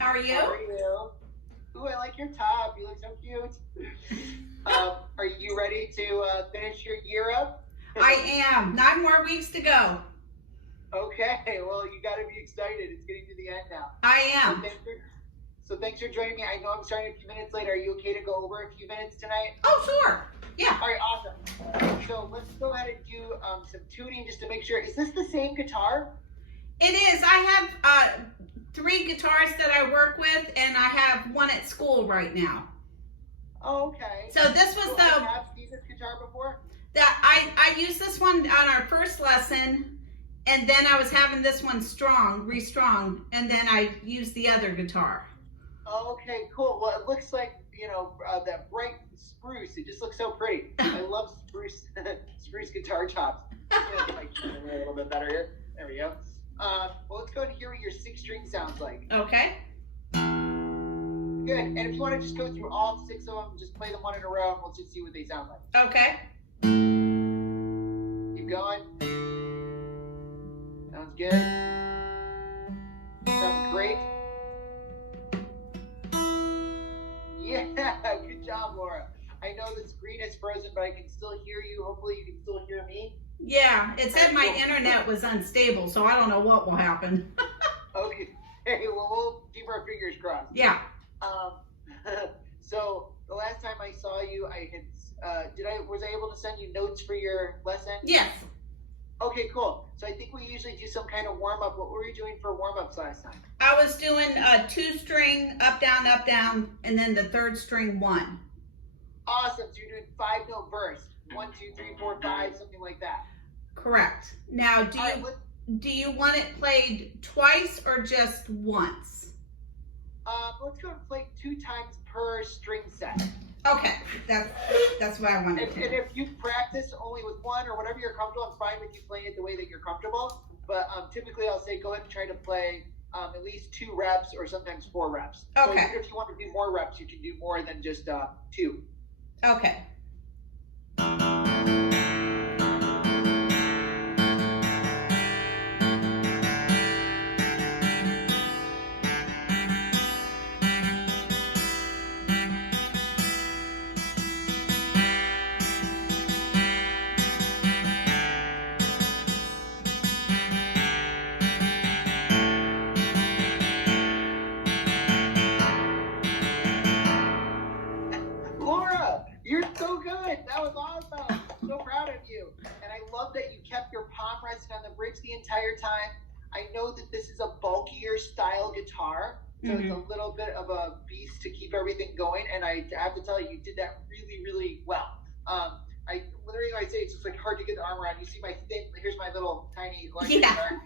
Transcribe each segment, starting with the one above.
How are you? How are you? Ooh, I like your top. You look so cute. Are you ready to finish your year up? I am. 9 more weeks to go. Okay, well, you got to be excited. It's getting to the end now. I am. So thanks for joining me. I know I'm starting a few minutes late. Are you okay to go over a few minutes tonight? Oh, sure. Yeah. All right, awesome. So let's go ahead and do some tuning just to make sure. Is this the same guitar? It is. I have 3 guitars that I work with, and I have one at school right now. Oh, okay. So this was Have you seen this guitar before? I used this one on our first lesson, and then I was having this one restrung, and then I used the other guitar. Okay, cool. Well, it looks like, that bright spruce. It just looks so pretty. I love spruce guitar tops. A little bit better here. There we go. Well, let's go ahead and hear what your 6-string sounds like. Okay. Good. And if you want to just go through all 6 of them, just play them one in a row, and we'll just see what they sound like. Okay. Keep going. Sounds good. Sounds great. Yeah, good job, Laura. I know the screen is frozen, but I can still hear you. Hopefully you can still hear me. Yeah, it said my internet was unstable, so I don't know what will happen. Okay. Hey, well, we'll keep our fingers crossed. Yeah. So the last time I saw you, was I able to send you notes for your lesson? Yes. Okay, cool. So I think we usually do some kind of warm up. What were you doing for warm ups last time? I was doing a 2-string up, down, and then the 3rd string 1. Awesome. So you're doing 5-note burst. 1, 2, 3, 4, 5, something like that. Correct. Now, do you want it played twice or just once? Let's go and play 2 times per string set. Okay, that's what I wanted to do. And if you practice only with 1 or whatever you're comfortable, I'm fine with you playing it the way that you're comfortable. But typically I'll say go ahead and try to play at least 2 reps or sometimes 4 reps. Okay. So even if you want to do more reps, you can do more than just 2. Okay. Laura, you're so good. That was awesome. I'm so proud of you. And I love that you kept your palm resting on the bridge the entire time. I know that this is a bulkier style guitar, so it's a little bit of a beast to keep everything going. And I have to tell you, you did that really, really well. The reason I say it's just like hard to get the arm around. You see here's my little tiny guitar.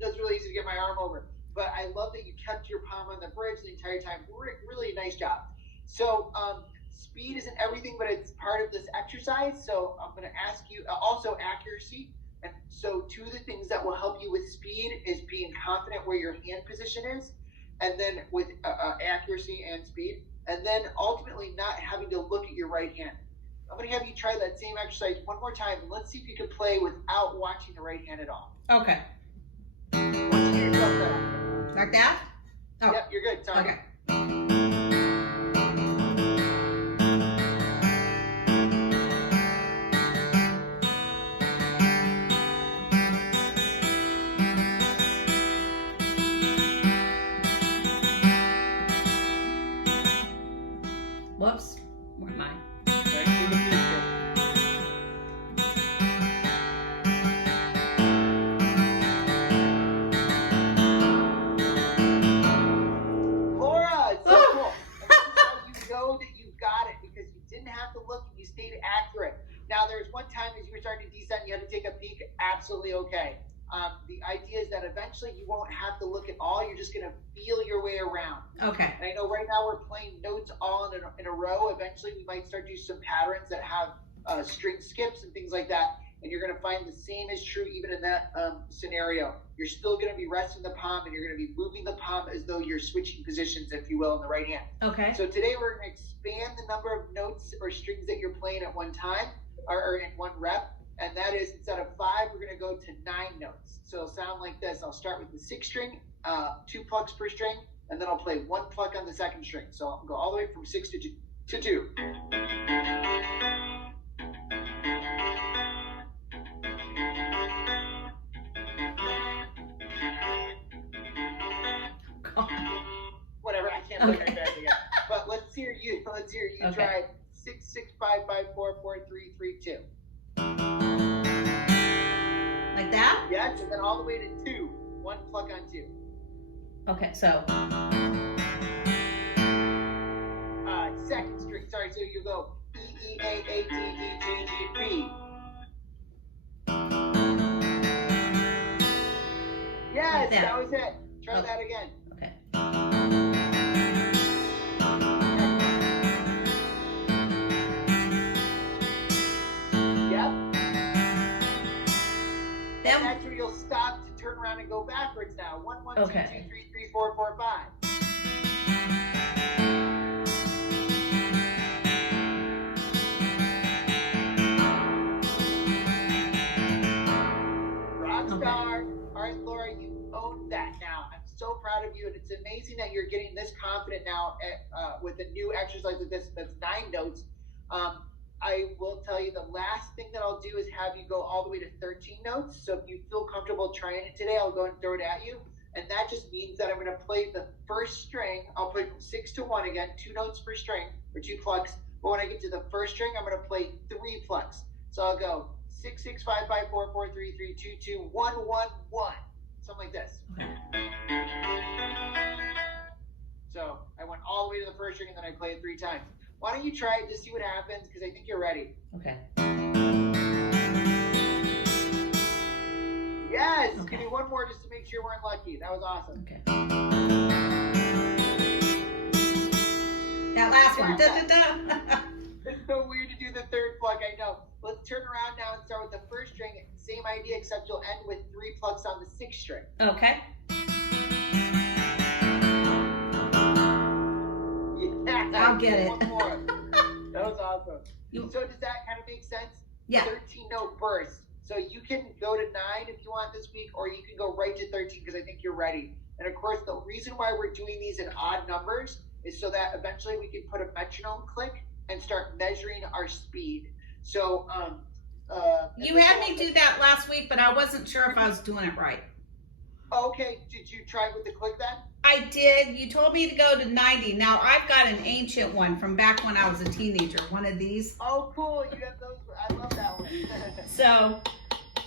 That's really easy to get my arm over. But I love that you kept your palm on the bridge the entire time. Really nice job. So speed isn't everything, but it's part of this exercise. So I'm going to ask you also accuracy. And so 2 of the things that will help you with speed is being confident where your hand position is, and then with accuracy and speed, and then ultimately not having to look at your right hand. I'm going to have you try that same exercise one more time, and let's see if you can play without watching the right hand at all. Okay. Once you get yourself set. Like that? Oh. Yep, you're good. Sorry. Okay. Whoops. Where am I? Laura, it's so cool. And this is how you know that you got it, because you didn't have to look and you stayed accurate. Now, there's one time as you were starting to descend, you had to take a peek. Absolutely okay. The idea is that eventually you won't have to look at all. You're just going to feel your way around. Okay. And I know right now we're playing notes all in a row. Eventually we might start to do some patterns that have string skips and things like that. And you're going to find the same is true even in that scenario. You're still going to be resting the palm, and you're going to be moving the palm as though you're switching positions, if you will, in the right hand. Okay. So today we're going to expand the number of notes or strings that you're playing at one time, or in one rep. and that is instead of 5, we're going to go to 9 notes. So it'll sound like this. I'll start with the 6th string, 2 plucks per string, and then I'll play 1 pluck on the 2nd string. So I'll go all the way from 6 to 2. Whatever, I can't play very fast again. But let's hear you Okay. try 6 6 5 5 4 4 3 3 2. Like that? Yes, and then all the way to 2. 1 pluck on 2. Okay, so 2nd string. Sorry, so you go E E A A D E G G B. Yes, Like that. that was it. Try Oh. that again. okay. Yep. Then That's where you'll stop to turn around and go backwards now. 1 1 2 Okay. 2 3 3 4 4 5. Rockstar. All right, Laura, you owned that now. I'm so proud of you, and it's amazing that you're getting this confident now with a new exercise like this that's 9 notes. I will tell you the last thing that I'll do is have you go all the way to 13 notes. So if you feel comfortable trying it today, I'll go and throw it at you. And that just means that I'm going to play the first string. I'll play from 6 to 1 again, 2 notes per string, or 2 plucks. But when I get to the first string, I'm going to play 3 plucks. So I'll go 6 6 5 5 4 4 3 3 2 2 1 1 1. Something like this. So I went all the way to the first string and then I play it 3 times. Why don't you try it to see what happens? Because I think you're ready. okay. Yes. Okay. Give me one more just to make sure you weren't lucky. That was awesome. Okay. That last one. Da, da, da. It's so weird to do the 3rd pluck. I know. Let's turn around now and start with the first string. Same idea, except you'll end with 3 plucks on the 6th string. Okay. Yeah. I'll get it. One more. That was awesome. You- So does that kind of make sense? Yeah. 13 note burst. So you can go to 9 if you want this week, or you can go right to 13 because I think you're ready. And of course, the reason why we're doing these in odd numbers is so that eventually we can put a metronome click and start measuring our speed. So, You had me do that last week, but I wasn't sure if I was doing it right. Okay, did you try with the click then? I did. You told me to go to 90. Now I've got an ancient one from back when I was a teenager. One of these. Oh, cool. You have those. I love that one. So,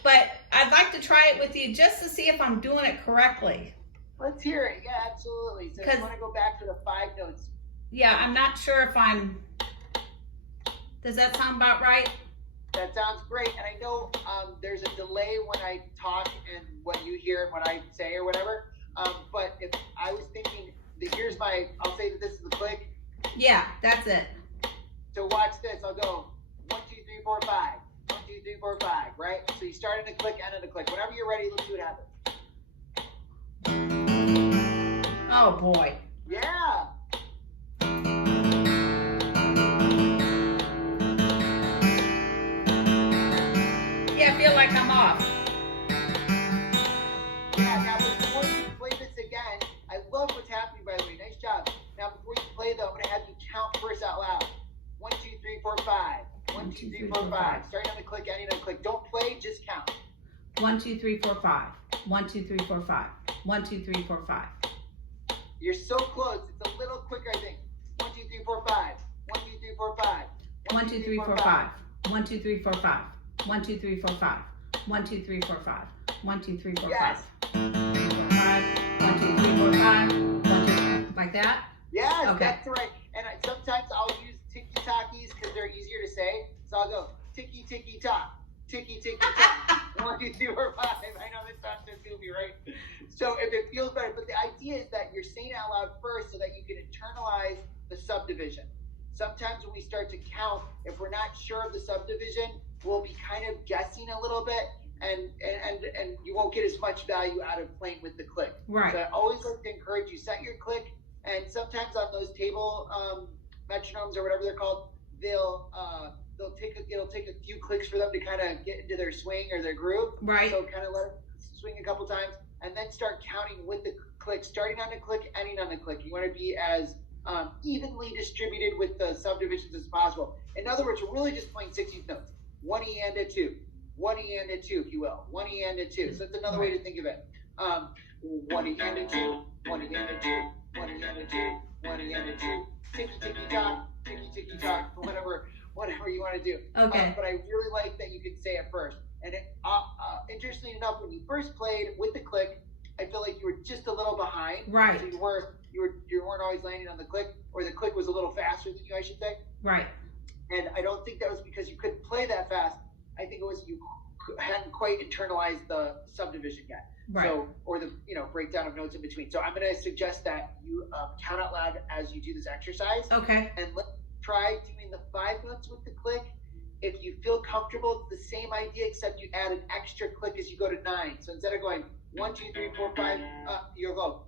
but I'd like to try it with you just to see if I'm doing it correctly. Let's hear it. Yeah, absolutely. So you want to go back to the 5 notes. Yeah, I'm not sure if I'm. Does that sound about right? That sounds great. And I know there's a delay when I talk and what you hear and what I say or whatever. But if I was thinking, here's my, I'll say that this is the click. Yeah, that's it. So watch this. I'll go 1, 2, 3, 4, 5. 1, 2, 3, 4, 5. Right? So you start in the click, end in the click. Whenever you're ready, let's see what happens. Oh boy. Yeah. Yeah, I feel like I'm off. Yeah, now before you play this again, I love what's happening, by the way. Nice job. Now before you play though, I'm going to have you count first out loud. 1, 2, 3, 4, 5. 1, 2, 3, 4, 5. Starting on the click, ending on the click. Don't play, just count. 1, 2, 3, 4, 5. 1, 2, 3, 4, 5. 1, 2, 3, 4, 5. You're so close. It's a little quicker, I think. 1, 2, 3, 4, 5. 1, 2, 3, 4, 5. 1, 2, 3, 4, 5. 1, 2, 3, 4, 5. 1, 2, 3, 4, 5. 1, 2, 3, 4, 5. 1, 2, 3, 4, 5. Yes. 1, 2, 3, 4, 5. 1, 2, like that? Yes, Okay. that's right. And sometimes I'll use tiki-takis because they're easier to say. So I'll go tiki-tiki-talk. Tiki-tiki-talk. 1, 2, 3, 4, 5. I know this sounds so goofy, right? So if it feels better, but the idea is that you're saying it out loud first so that you can internalize the subdivision. Sometimes when we start to count, if we're not sure of the subdivision, we'll be kind of guessing a little bit, and you won't get as much value out of playing with the click. Right. So I always like to encourage you, set your click, and sometimes on those table metronomes or whatever they're called, it'll take a few clicks for them to kind of get into their swing or their groove. Right. So kind of let it swing a couple times, and then start counting with the click, starting on the click, ending on the click. You want to be as evenly distributed with the subdivisions as possible. In other words, we're really just playing 16th notes. 1 E and a 2. 1 E and a 2, if you will. 1 E and a 2. So that's another way to think of it. 1 E and a 2. 1 E and a 2. 1 E and a 2. 1 E and a 2. Ticky ticky tock. Ticky ticky tock. Whatever you want to do. Okay. But I really like that you could say it first. And interestingly enough, when you first played with the click, I feel like you were just a little behind. Right. So you weren't always landing on the click, or the click was a little faster than you, I should say. Right. And I don't think that was because you couldn't play that fast. I think it was you hadn't quite internalized the subdivision yet. Right. So, or the breakdown of notes in between. So I'm going to suggest that you count out loud as you do this exercise. Okay. And let's try doing the 5 notes with the click. If you feel comfortable, it's the same idea, except you add an extra click as you go to 9. So instead of going 1, 2, 3, 4, 5, you'll go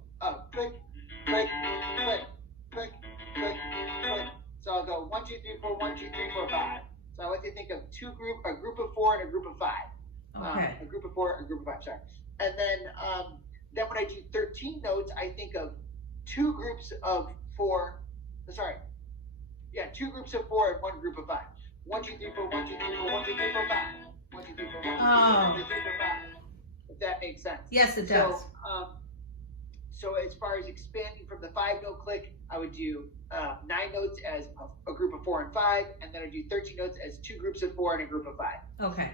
click, click, click, click, click, click. So I'll go 1, 2, 3, 4, 1, 2, 3, 4, 5. So I like to think of a group of 4 and a group of 5. Okay. A group of 4, a group of 5. Sorry. And then when I do 13 notes, I think of 2 groups of 4. Sorry. Yeah, 2 groups of 4 and 1 group of 5. 1, 2, 3, 4, 1, 2, 3, 4, 1, 2, 3, 4, 5. 1, 2, 3, 4, 1, 2, 3, 4, 1, 2, 3, 4, 5. If that makes sense. Yes, it does. So as far as expanding from the 5-note click, I would do 9 notes as a group of 4 and 5, and then I'd do 13 notes as 2 groups of 4 and a group of 5. Okay.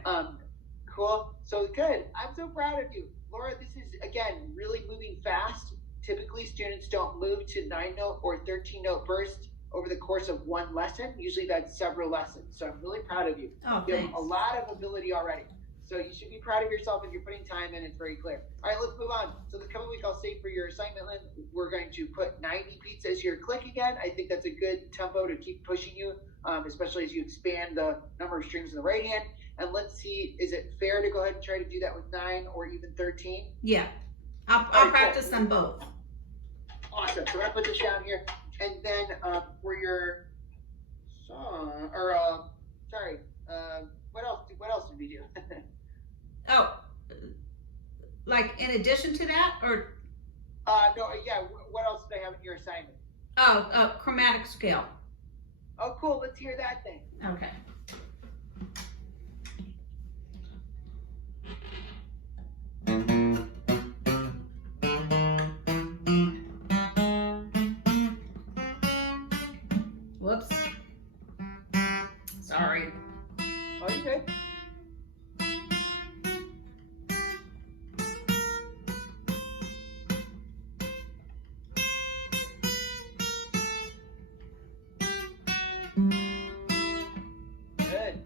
Cool. So good. I'm so proud of you. Laura, this is, again, really moving fast. Typically, students don't move to 9-note or 13-note bursts over the course of one lesson. Usually that's several lessons. So I'm really proud of you. Oh, You thanks. have a lot of ability already. So you should be proud of yourself if you're putting time in. It's very clear. All right, let's move on. So the coming week, I'll say for your assignment, Lynn, we're going to put 90 beats as your click again. I think that's a good tempo to keep pushing you, especially as you expand the number of strings in the right hand. And let's see, is it fair to go ahead and try to do that with 9 or even 13? Yeah. I'll right, practice cool. them both. Awesome. So I'm gonna put this down here, and then for your song, or what else did we do? Oh, like in addition to that, or? No, yeah. What else did I have in your assignment? Oh, chromatic scale. Oh, cool. Let's hear that thing. Okay. Whoops. Sorry. Oh, you good? Good.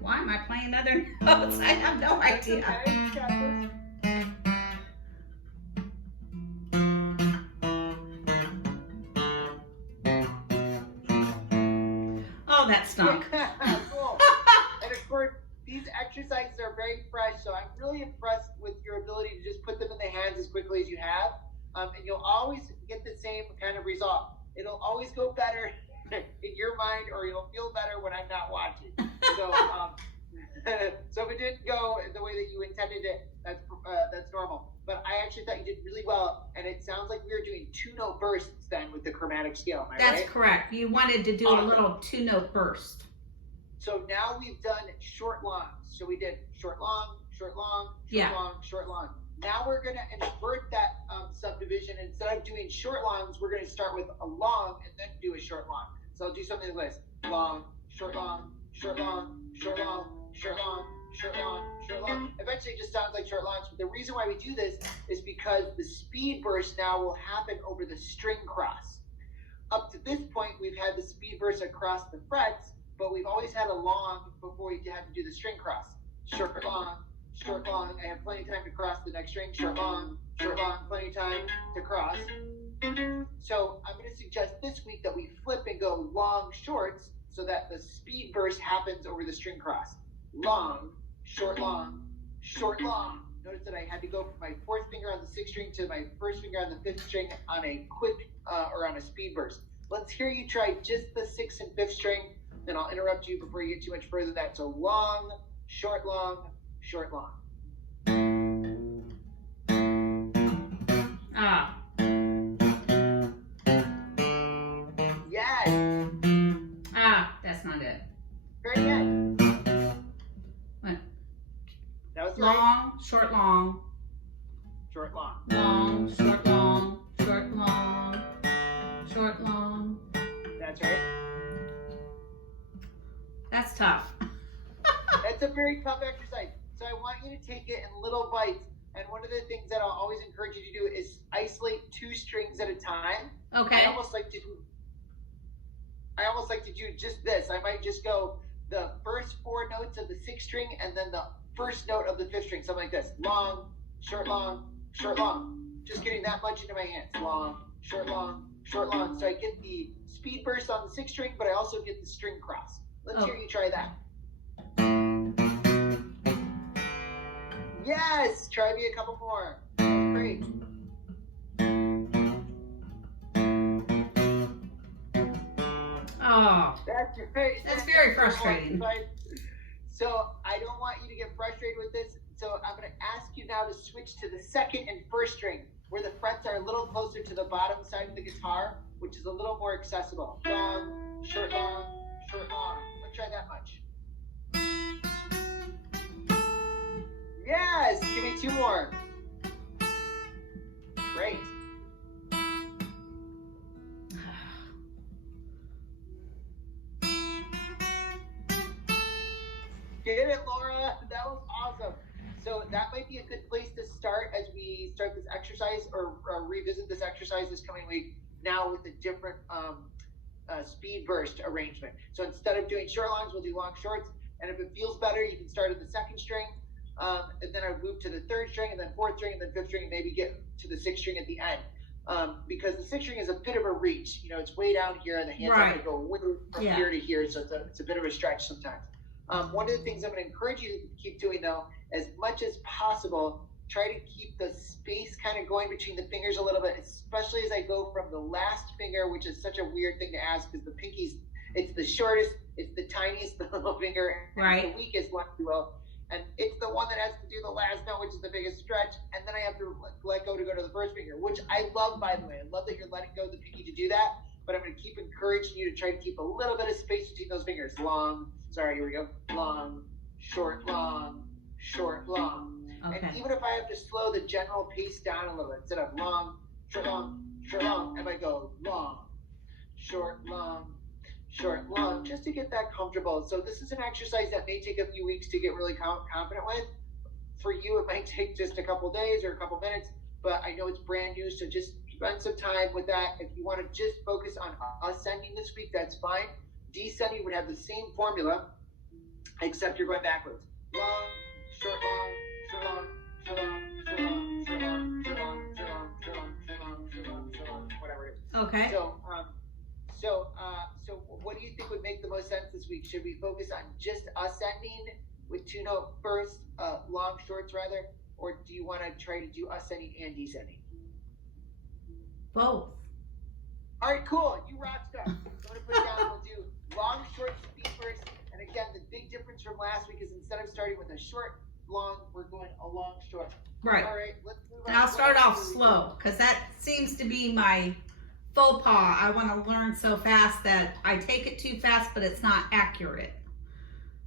Why am I playing other notes? I have no That's idea. okay. You got this. Oh, that stunk. Cool. And of course, these exercises are very fresh, so I'm really impressed with your ability to just put them in the hands as quickly as you have. And you'll always get the same kind of result. It'll always go better in your mind, or you'll feel better when I'm not watching. So, so if it didn't go the way that you intended it, that's normal. But I actually thought you did really well, and it sounds like we were doing 2-note bursts then with the chromatic scale. Am I That's right? correct. You wanted to do a Awesome. little 2-note burst. So now we've done short longs. So we did short long, short long, short Yeah. long, short long. Now we're going to invert that subdivision. Instead of doing short longs, we're going to start with a long and then do a short long. So I'll do something like this: long, short long, short long, short long, short long, short long, short long. Eventually it just sounds like short longs. But the reason why we do this is because the speed burst now will happen over the string cross. Up to this point, we've had the speed burst across the frets, but we've always had a long before we had to do the string cross. Short long, short long. I have plenty of time to cross the next string. Short long, plenty of time to cross. So I'm going to suggest this week that we flip and go long shorts so that the speed burst happens over the string cross. Long, short long, short long. Notice that I had to go from my 4th finger on the 6th string to my 1st finger on the 5th string on a quick or on a speed burst. Let's hear you try just the 6th and 5th string, then I'll interrupt you before you get too much further than that. So long, short, long, short, long. Ah. Yes. Ah, that's not it. Very good. What? That was Long, right. short, long. Short, long. Long, short, long, short, long, short, long. That's right. That's tough. That's a very tough exercise. So I want you to take it in little bites. And one of the things that I'll always encourage you to do is isolate 2 strings at a time. Okay. I almost like to do just this. I might just go the first 4 notes of the 6th string and then the first note of the 5th string, something like this. Long, short, long, short, long. Just getting that much into my hands. Long, short, long, short, long. So I get the speed burst on the 6th string, but I also get the string cross. Let's hear you try that. Yes! Try me a couple more. Great. Oh, That's great. that's very frustrating. So I don't want you to get frustrated with this. So I'm going to ask you now to switch to the 2nd and 1st string, where the frets are a little closer to the bottom side of the guitar, which is a little more accessible. Long, short, long, short, long. Let's try that much. Yes! Give me 2 more. Great. Get it, Laura? That was awesome. So that might be a good place to start as we start this exercise or revisit this exercise this coming week, now with a different speed burst arrangement. So instead of doing short longs, we'll do long shorts. And if it feels better, you can start at the 2nd string, and then I would move to the 3rd string, and then 4th string, and then 5th string, and maybe get to the 6th string at the end. Because the 6th string is a bit of a reach. You know, it's way down here, and the hands are going to go way from here to here, so it's a bit of a stretch sometimes. One of the things I'm going to encourage you to keep doing, though, as much as possible, try to keep the space kind of going between the fingers a little bit, especially as I go from the last finger, which is such a weird thing to ask because the pinky's, it's the shortest, it's the tiniest little finger, and it's the weakest one, if you will. And it's the one that has to do the last note, which is the biggest stretch, and then I have to let go to the 1st finger, which I love, by the way. I love that you're letting go of the pinky to do that, but I'm going to keep encouraging you to try to keep a little bit of space between those fingers. Long, sorry, here we go. Long, short, long, short, long. Okay. And even if I have to slow the general pace down a little bit, instead of long, short, long, short, long, I might go long, short, long, just to get that comfortable. So this is an exercise that may take a few weeks to get really confident with. For you, it might take just a couple days or a couple minutes, but I know it's brand new, so just spend some time with that. If you want to just focus on ascending this week, that's fine. Descending would have the same formula, except you're going backwards. Long, short, long, short, long, short, long, short, long, short, long, short, long, short, long, short, long, short, long, short, long, short, long, whatever it is. Okay. So what do you think would make the most sense this week? Should we focus on just ascending with 2-note first, long shorts rather, or do you want to try to do ascending and descending? Both. All right, cool. You rock star. So I'm going to put it down. We'll do long, short, speed first. And again, the big difference from last week is instead of starting with a short, long, we're going a long, short. Right. All right, let's move on. And I'll start off slow because that seems to be my faux pas. I want to learn so fast that I take it too fast, but it's not accurate.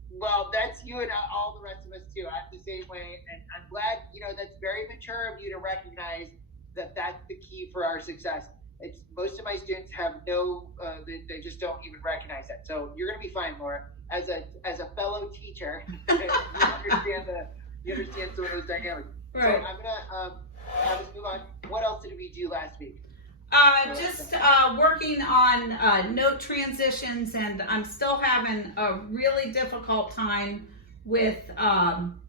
Well, that's you and all the rest of us too. I'm the same way, and I'm glad, that's very mature of you to recognize that that's the key for our success. It's most of my students have they just don't even recognize that. So you're going to be fine, Laura. As a fellow teacher, you understand some of those dynamics. Right. So I'm gonna have us move on. What else did we do last week? Just working on note transitions, and I'm still having a really difficult time with from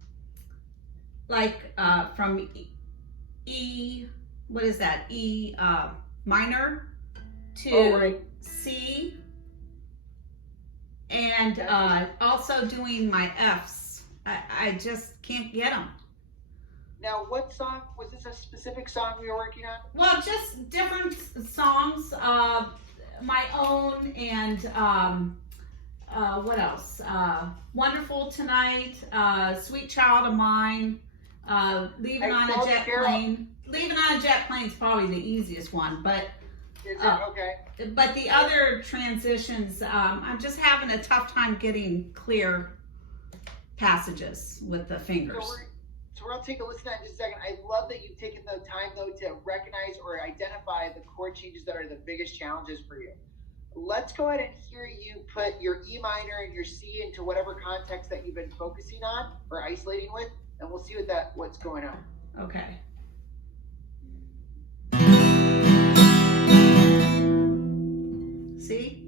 E, what is that? E minor to C, and also doing my Fs. I just can't get them. Now, what song, was this a specific song we were working on? Well, just different songs. my own, and what else? Wonderful Tonight, Sweet Child of Mine, Leaving on a Jet Plane. Leaving on a Jet Plane is probably the easiest one, but Is it okay? but the other transitions, I'm just having a tough time getting clear passages with the fingers. So we're going to take a listen to that in just a second. I love that you've taken the time, though, to recognize or identify the chord changes that are the biggest challenges for you. Let's go ahead and hear you put your E minor and your C into whatever context that you've been focusing on or isolating with, and we'll see what's going on. Okay. See?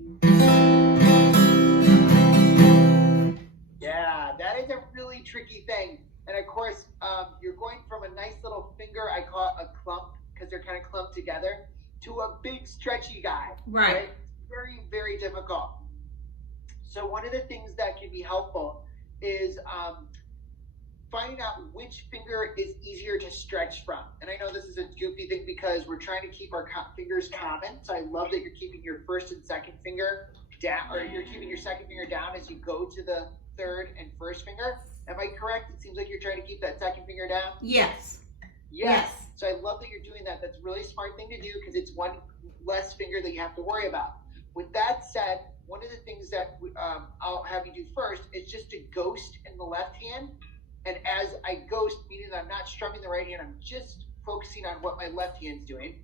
Yeah, that is a really tricky thing. And of course, you're going from a nice little finger, I call it a clump, because they're kind of clumped together, to a big stretchy guy. Right. Very, very difficult. So one of the things that can be helpful is finding out which finger is easier to stretch from. And I know this is a goofy thing because we're trying to keep our fingers common. So I love that you're keeping your first and second finger down, or you're keeping your second finger down as you go to the third and first finger. Am I correct? It seems like you're trying to keep that second finger down. Yes. Yes. So I love that you're doing that. That's a really smart thing to do because it's one less finger that you have to worry about. With that said, one of the things that I'll have you do first is just to ghost in the left hand. And as I ghost, meaning that I'm not strumming the right hand, I'm just focusing on what my left hand's doing.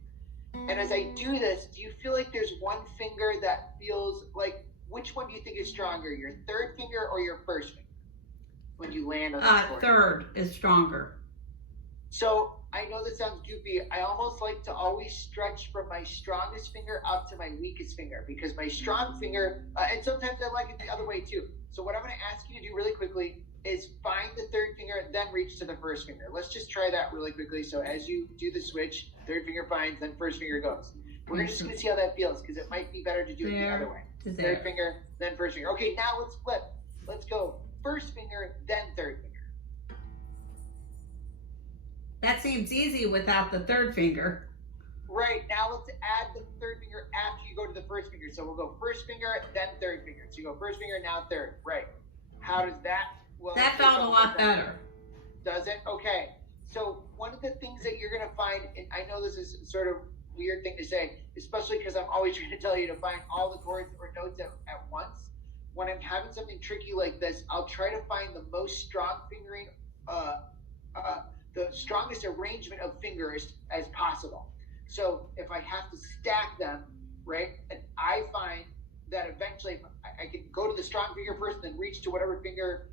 And as I do this, do you feel like there's one finger that feels like, which one do you think is stronger, your third finger or your first finger when you land on the chord? Third is stronger. So I know this sounds goofy. I almost like to always stretch from my strongest finger up to my weakest finger because my strong finger, and sometimes I like it the other way too. So what I'm going to ask you to do really quickly is find the third finger and then reach to the first finger. Let's just try that really quickly. So as you do the switch, third finger finds, then first finger goes. We're just going to see how that feels because it might be better to do it the other way. Third finger, then first finger. Okay, now let's flip. Let's go first finger, then third finger. That seems easy without the third finger. Right, now let's add the third finger after you go to the first finger. So we'll go first finger, then third finger. So you go first finger, now third. Right. How does that? Well, that felt a lot better. Does it? Okay. So one of the things that you're going to find, and I know this is sort of weird thing to say, especially because I'm always trying to tell you to find all the chords or notes at once. When I'm having something tricky like this, I'll try to find the most strong fingering, the strongest arrangement of fingers as possible. So if I have to stack them, right, and I find that eventually I can go to the strong finger first, then reach to whatever finger,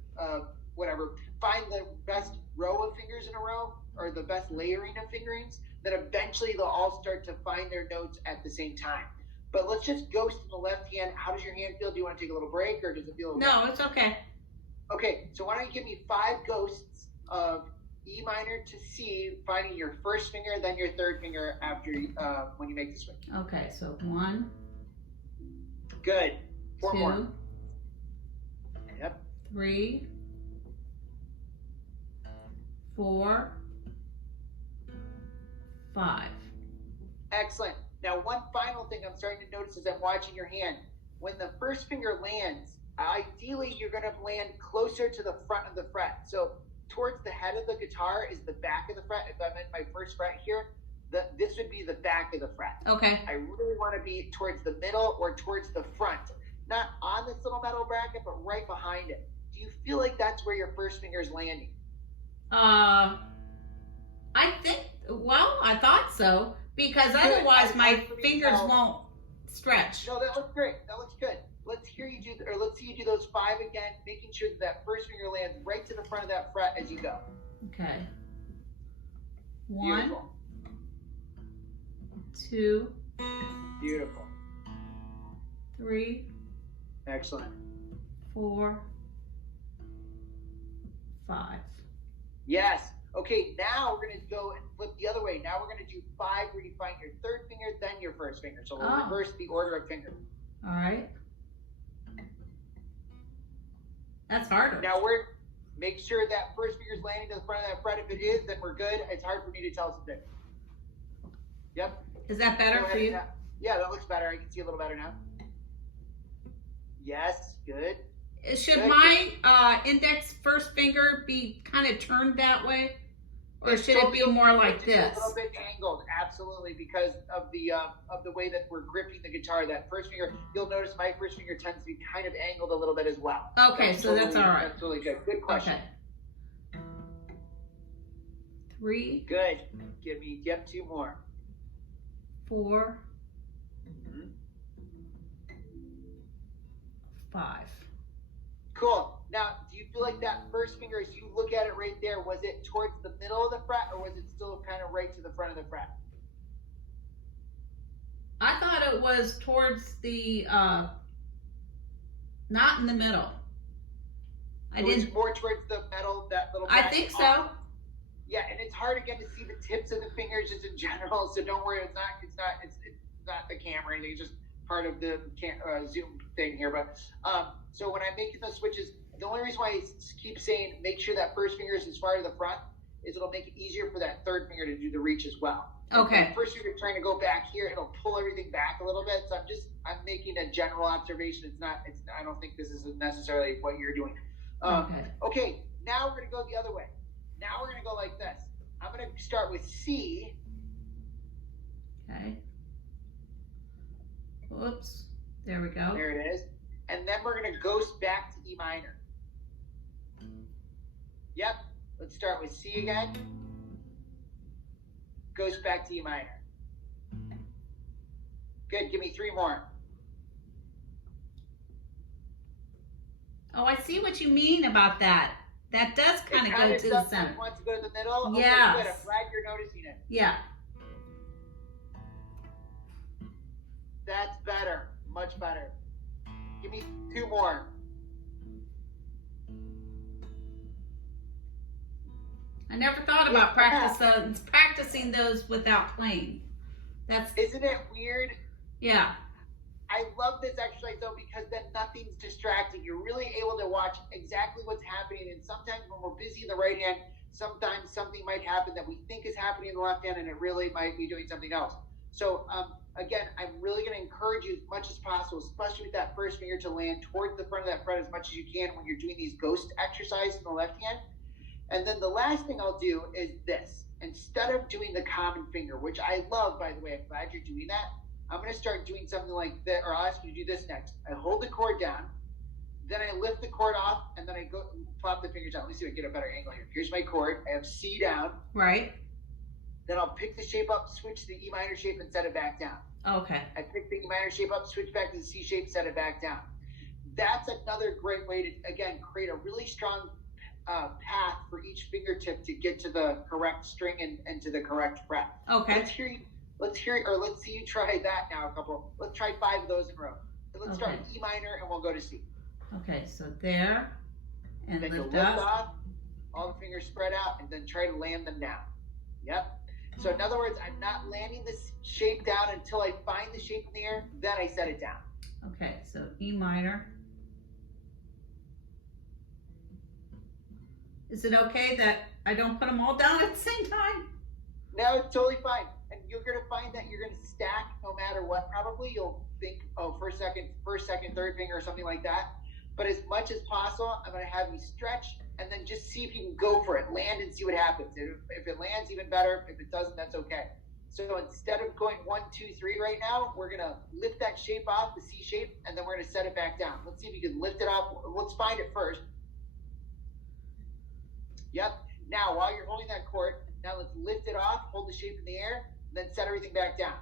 find the best row of fingers in a row, or the best layering of fingerings, then eventually they'll all start to find their notes at the same time. But let's just ghost in the left hand. How does your hand feel? Do you want to take a little break, or does it feel okay? No, it's okay. Okay, so why don't you give me 5 ghosts of E minor to C, finding your first finger, then your third finger after when you make the switch. Okay, so 1. Good. 4 2, more. Yep. 3, 4, 5. Excellent. Now, one final thing I'm starting to notice as I'm watching your hand. When the first finger lands, ideally you're going to land closer to the front of the fret. So towards the head of the guitar is the back of the fret. If I'm in my first fret here, this would be the back of the fret. Okay. I really want to be towards the middle or towards the front. Not on this little metal bracket, but right behind it. Do you feel like that's where your first finger is landing? I thought so, because otherwise my fingers won't stretch. No, that looks great. That looks good. Let's see you do those 5 again, making sure that first finger lands right to the front of that fret as you go. Okay. 1, Beautiful. 2, Beautiful. 3, Excellent. 4, 5. Yes. Okay, now we're going to go and flip the other way. Now we're going to do 5 where you find your third finger, then your first finger. So we'll reverse the order of fingers. All right. That's harder. Now make sure that first finger's landing to the front of that fret. If it is, then we're good. It's hard for me to tell something. Yep. Is that better for you? Yeah, that looks better. I can see a little better now. Yes, good. Should Good. my index first finger be kind of turned that way? Or It's should it be totally more okay like to be this? A little bit angled, absolutely, because of the way that we're gripping the guitar. That first finger, you'll notice my first finger tends to be kind of angled a little bit as well. Okay, so that's all right. That's really good. Good question. Okay. 3. Good. Give me, yep, 2 more. 4. Mm-hmm. 5. Cool. Now, do you feel like that first finger, as you look at it right there, was it towards the middle of the fret, or was it still kind of right to the front of the fret? I thought it was towards the, not in the middle. It was more towards the metal, that little. I think so. Yeah, and it's hard again to see the tips of the fingers just in general. So don't worry, it's not the camera. It's just part of the Zoom thing here. But so when I'm making those switches, the only reason why I keep saying make sure that first finger is as far to the front is it'll make it easier for that third finger to do the reach as well. Okay. The first finger trying to go back here, it'll pull everything back a little bit. So I'm making a general observation. I don't think this is necessarily what you're doing. Okay. Now we're gonna go the other way. Now we're gonna go like this. I'm gonna start with C. Okay. Whoops. There we go. There it is. And then we're gonna ghost back to E minor. Yep. Let's start with C again. Ghost back to E minor. Good. Give me 3 more. Oh, I see what you mean about that. That does kind of go to the center. Wants to go to the middle? Yeah. Okay, good. I'm glad you're noticing it. Yeah. That's better. Much better. Give me 2 more. I never thought about practicing those without playing. Isn't it weird? Yeah. I love this exercise though because then nothing's distracting. You're really able to watch exactly what's happening. And sometimes when we're busy in the right hand, sometimes something might happen that we think is happening in the left hand and it really might be doing something else. So again, I'm really going to encourage you as much as possible, especially with that first finger, to land towards the front of that fret as much as you can when you're doing these ghost exercises in the left hand. And then the last thing I'll do is this. Instead of doing the common finger, which I love, by the way, I'm glad you're doing that. I'm going to start doing something like that, or I'll ask you to do this next. I hold the chord down, then I lift the chord off, and then I go plop the fingers down. Let me see if I can get a better angle here. Here's my chord. I have C down. Right. Then I'll pick the shape up, switch to the E minor shape, and set it back down. Okay. I pick the E minor shape up, switch back to the C shape, set it back down. That's another great way to, again, create a really strong path for each fingertip to get to the correct string and to the correct fret. Okay. Let's see you try that now. Let's try 5 of those in a row. Let's start with E minor and we'll go to C. Okay, so there, and then lift lift up. off, all the fingers spread out, and then try to land them down. Yep. So in other words, I'm not landing this shape down until I find the shape in the air, then I set it down. Okay, so E minor. Is it okay that I don't put them all down at the same time? No, it's totally fine. And you're going to find that you're going to stack no matter what. Probably you'll think, oh, first, second, third finger or something like that. But as much as possible, I'm going to have you stretch and then just see if you can go for it. Land and see what happens. If it lands, even better. If it doesn't, that's okay. So instead of going 1, 2, 3 right now, we're going to lift that shape off, the C shape, and then we're going to set it back down. Let's see if you can lift it off. Let's find it first. Yep. Now, while you're holding that chord, now let's lift it off, hold the shape in the air, then set everything back down.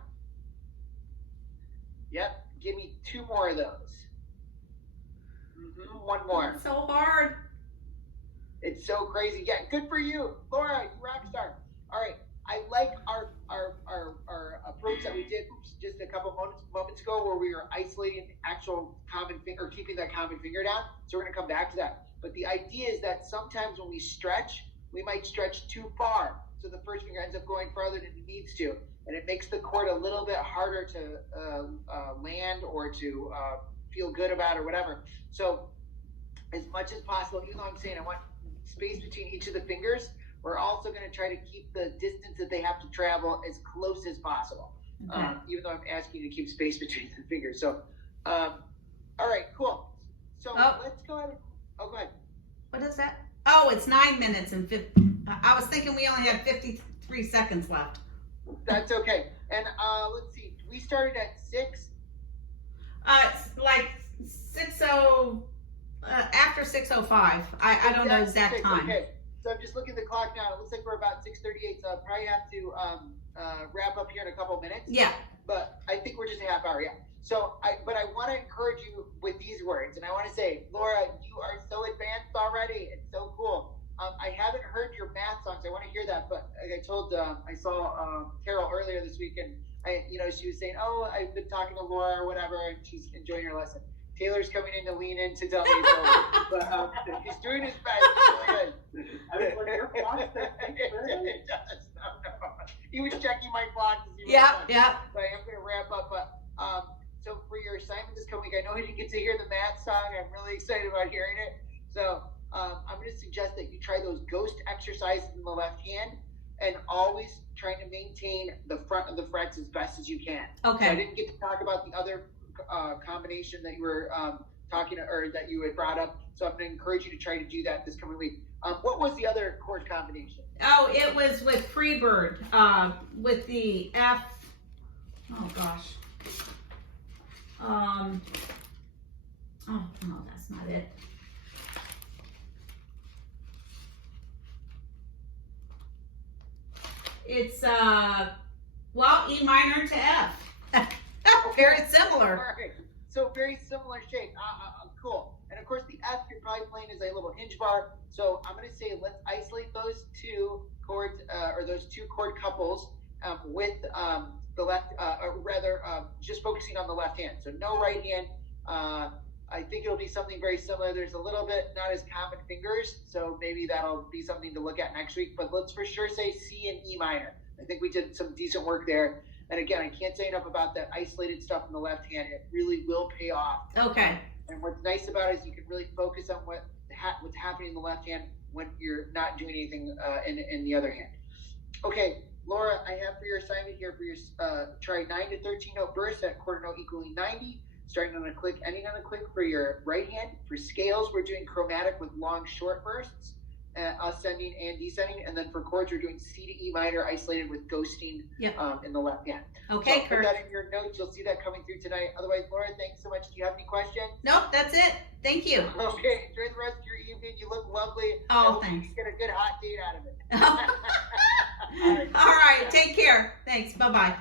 Yep. Give me 2 more of those. 1 more. It's so hard. It's so crazy. Yeah, good for you. Laura, you rock star. All right. I like our approach that we did just a couple moments ago where we were isolating actual common finger, or keeping that common finger down. So we're going to come back to that. But the idea is that sometimes when we stretch, we might stretch too far. So the first finger ends up going farther than it needs to. And it makes the chord a little bit harder to land or to feel good about or whatever. So as much as possible, even though I'm saying I want space between each of the fingers, we're also going to try to keep the distance that they have to travel as close as possible. Okay. Even though I'm asking you to keep space between the fingers. So, all right, cool. So let's go ahead. Go ahead. What is that? Oh, it's 9 minutes and 50. I was thinking we only had 53 seconds left. That's okay. And let's see. We started at 6. It's like 6:0. After 6:05. I don't know exact time. Okay. So I'm just looking at the clock now. It looks like we're about 6:38. So I'll probably have to wrap up here in a couple minutes. Yeah. But I think we're just a half hour. Yeah. So I want to encourage you with these words, and I want to say, Laura, you are so advanced already. It's so cool. I haven't heard your math songs. I want to hear that, but like I told, I saw Carol earlier this week, and she was saying, oh, I've been talking to Laura or whatever, and she's enjoying her lesson. Taylor's coming in to lean in to tell me, but he's doing his best. Really good. I was like, your clock's that big, really? It does. No. He was checking my clock to see Yeah. So I am going to wrap up, but so for your assignment this coming week, I know he didn't get to hear the math song. I'm really excited about hearing it. So I'm going to suggest that you try those ghost exercises in the left hand, and always trying to maintain the front of the frets as best as you can. Okay. So I didn't get to talk about the other combination that you were talking or that you had brought up. So I'm going to encourage you to try to do that this coming week. What was the other chord combination? Oh, it was with Freebird, with the F. Oh gosh. Oh no, that's not it. It's E minor to F. Very similar. All right. So very similar shape. Cool. And of course, the F you're probably playing is a little hinge bar. So I'm going to say let's isolate those two chords or those two chord couples with the left, or rather, just focusing on the left hand. So no right hand. I think it'll be something very similar. There's a little bit not as common fingers, so maybe that'll be something to look at next week. But let's for sure say C and E minor. I think we did some decent work there. And again, I can't say enough about that isolated stuff in the left hand. It really will pay off. Okay. And what's nice about it is you can really focus on what's happening in the left hand when you're not doing anything in the other hand. Okay, Laura, I have for your assignment here for your try 9 to 13 note burst at quarter note equaling 90. Starting on a click, ending on a click for your right hand. For scales, we're doing chromatic with long, short bursts, ascending and descending. And then for chords, we're doing C to E minor, isolated with ghosting in the left hand. Okay, so Kurt. put that in your notes. You'll see that coming through tonight. Otherwise, Laura, thanks so much. Do you have any questions? Nope, that's it. Thank you. Okay, enjoy the rest of your evening. You look lovely. Oh, thanks. You get a good hot date out of it. All right, take care. Thanks. Bye-bye.